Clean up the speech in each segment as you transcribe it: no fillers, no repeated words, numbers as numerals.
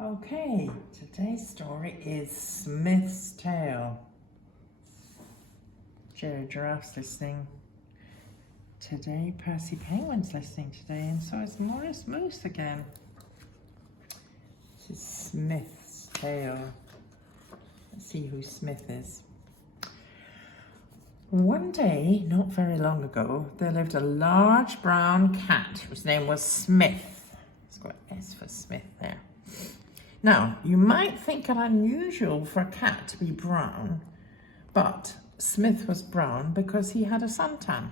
Okay, today's story is Smith's Tale. Jerry Giraffe's listening today, Percy Penguin's listening today, and so is Morris Moose again. This is Smith's Tale. Let's see who Smith is. One day, not very long ago, there lived a large brown cat whose name was Smith. It's got an S for Smith there. Now, you might think it unusual for a cat to be brown, but Smith was brown because he had a suntan.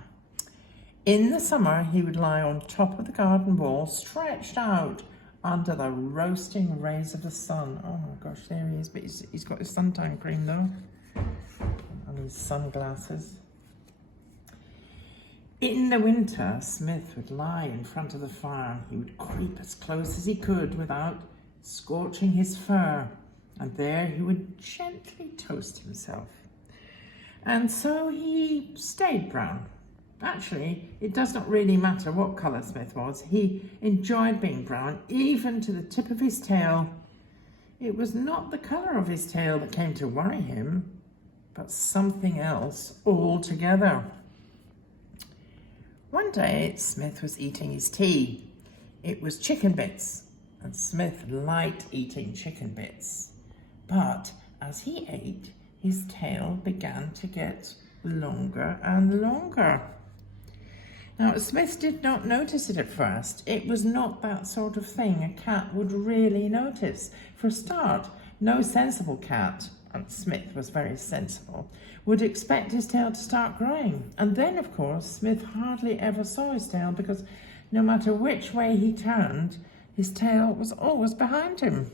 In the summer, he would lie on top of the garden wall, stretched out under the roasting rays of the sun. Oh my gosh, there he is, but he's got his suntan cream though, and his sunglasses. In the winter, Smith would lie in front of the fire. He would creep as close as he could without scorching his fur, and there he would gently toast himself. And so he stayed brown. Actually, it does not really matter what colour Smith was. He enjoyed being brown, even to the tip of his tail. It was not the colour of his tail that came to worry him, but something else altogether. One day, Smith was eating his tea. It was chicken bits, and Smith liked eating chicken bits. But as he ate, his tail began to get longer and longer. Now, Smith did not notice it at first. It was not that sort of thing a cat would really notice. For a start, no sensible cat, and Smith was very sensible, would expect his tail to start growing. And then, of course, Smith hardly ever saw his tail because no matter which way he turned, his tail was always behind him.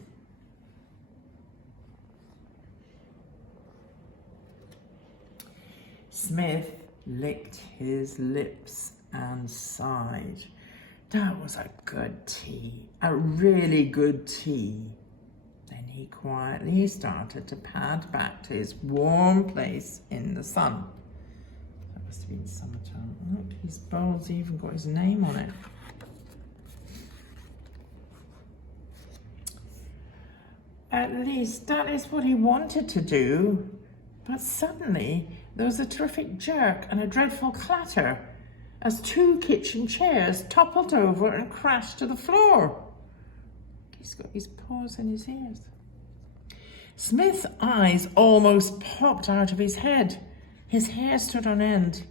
Smith licked his lips and sighed. That was a good tea, a really good tea. Then he quietly started to pad back to his warm place in the sun. That must have been summertime. Look, his bowl's even got his name on it. At least that is what he wanted to do. But suddenly there was a terrific jerk and a dreadful clatter as two kitchen chairs toppled over and crashed to the floor. He's got his paws in his ears. Smith's eyes almost popped out of his head. His hair stood on end,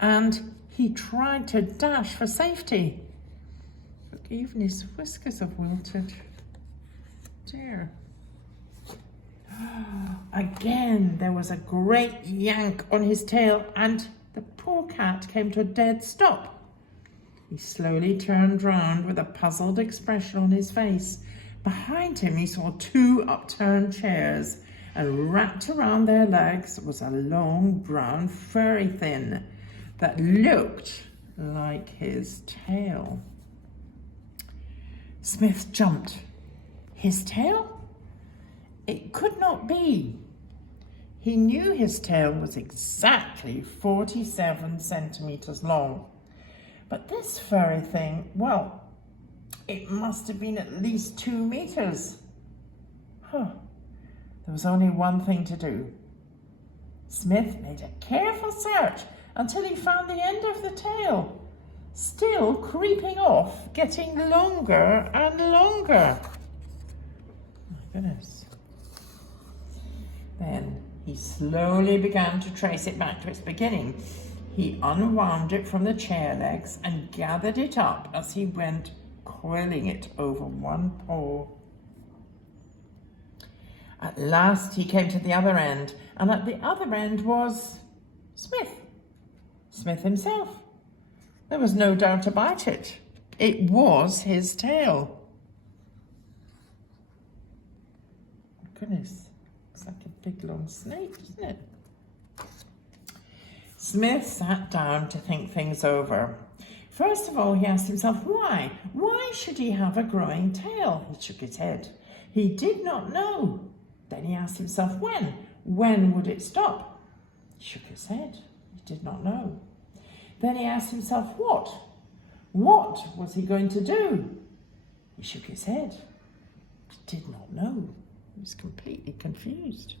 and he tried to dash for safety. Look, even his whiskers have wilted. Dear. Again, there was a great yank on his tail, and the poor cat came to a dead stop. He slowly turned round with a puzzled expression on his face. Behind him, he saw two upturned chairs, and wrapped around their legs was a long brown furry thing that looked like his tail. Smith jumped. His tail? It could not be. He knew his tail was exactly 47 centimetres long. But this furry thing, well, it must have been at least 2 meters. There was only one thing to do. Smith made a careful search until he found the end of the tail, still creeping off, getting longer and longer. My goodness. Then he slowly began to trace it back to its beginning. He unwound it from the chair legs and gathered it up as he went, coiling it over one paw. At last he came to the other end, and at the other end was Smith. Smith himself. There was no doubt about it. It was his tail. My goodness, looks like a big long snake, doesn't it? Smith sat down to think things over. First of all, he asked himself why. Why should he have a growing tail? He shook his head. He did not know. Then he asked himself when. When would it stop? He shook his head. He did not know. Then he asked himself what. What was he going to do? He shook his head. did not know. He was completely confused.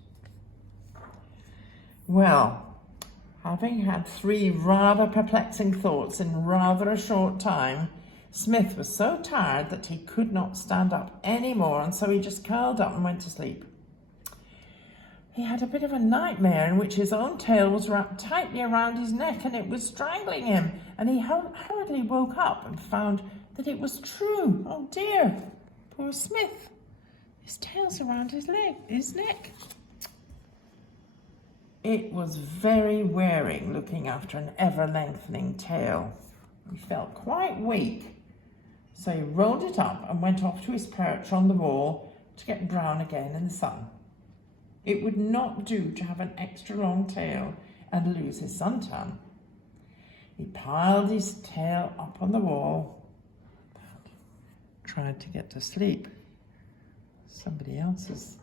Well, having had 3 rather perplexing thoughts in rather a short time, Smith was so tired that he could not stand up any more, and so he just curled up and went to sleep. He had a bit of a nightmare in which his own tail was wrapped tightly around his neck and it was strangling him, and he hurriedly woke up and found that it was true. Oh dear, poor Smith. His tail's around his neck. It was very wearing looking after an ever-lengthening tail. He felt quite weak, so he rolled it up and went off to his perch on the wall to get brown again in the sun. It would not do to have an extra long tail and lose his suntan. He piled his tail up on the wall, tried to get to sleep. Somebody else has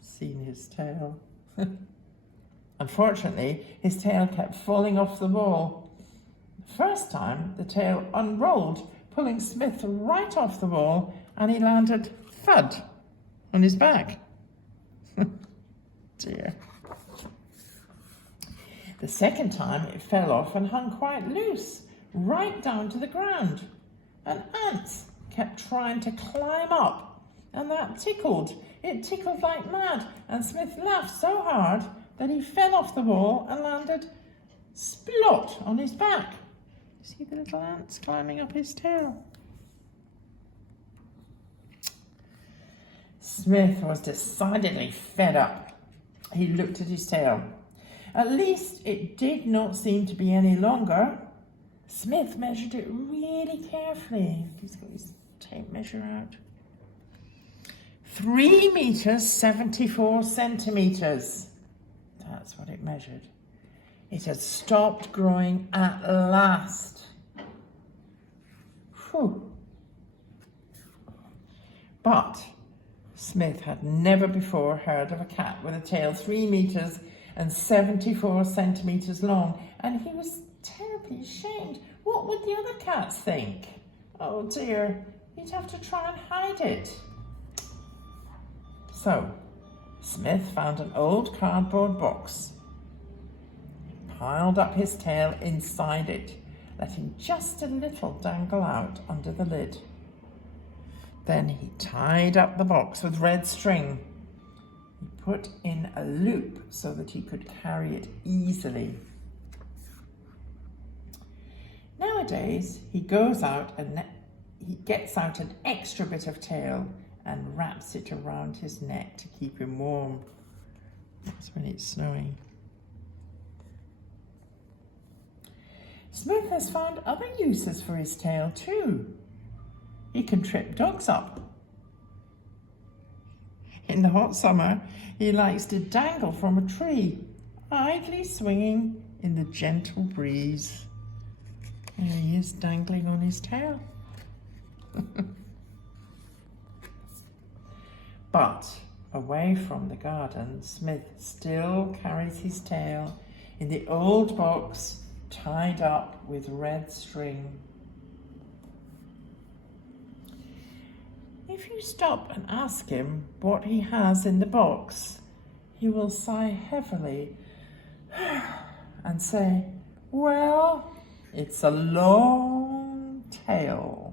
seen his tail. Unfortunately, his tail kept falling off the wall. The first time, the tail unrolled, pulling Smith right off the wall, and he landed thud on his back. Dear. The second time, it fell off and hung quite loose, right down to the ground. And ants kept trying to climb up, and that tickled. It tickled like mad, and Smith laughed so hard that he fell off the wall and landed splot on his back. See the little ants climbing up his tail? Smith was decidedly fed up. He looked at his tail. At least it did not seem to be any longer. Smith measured it really carefully. He's got his tape measure out. 3 meters, 74 centimeters. That's what it measured. It had stopped growing at last. Whew. But Smith had never before heard of a cat with a tail 3 meters and 74 centimeters long, and he was terribly ashamed. What would the other cats think? Oh dear, he'd have to try and hide it. So, Smith found an old cardboard box. He piled up his tail inside it, letting just a little dangle out under the lid. Then he tied up the box with red string. He put in a loop so that he could carry it easily. Nowadays, he goes out and he gets out an extra bit of tail and wraps it around his neck to keep him warm. That's when it's snowing. Smith has found other uses for his tail too. He can trip dogs up. In the hot summer, he likes to dangle from a tree, idly swinging in the gentle breeze. There he is, dangling on his tail. But away from the garden, Smith still carries his tail in the old box, tied up with red string. If you stop and ask him what he has in the box, he will sigh heavily and say, "Well, it's a long tail."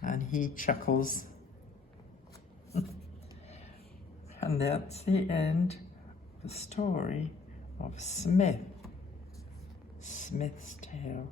And he chuckles. And that's the end of the story of Smith's tail.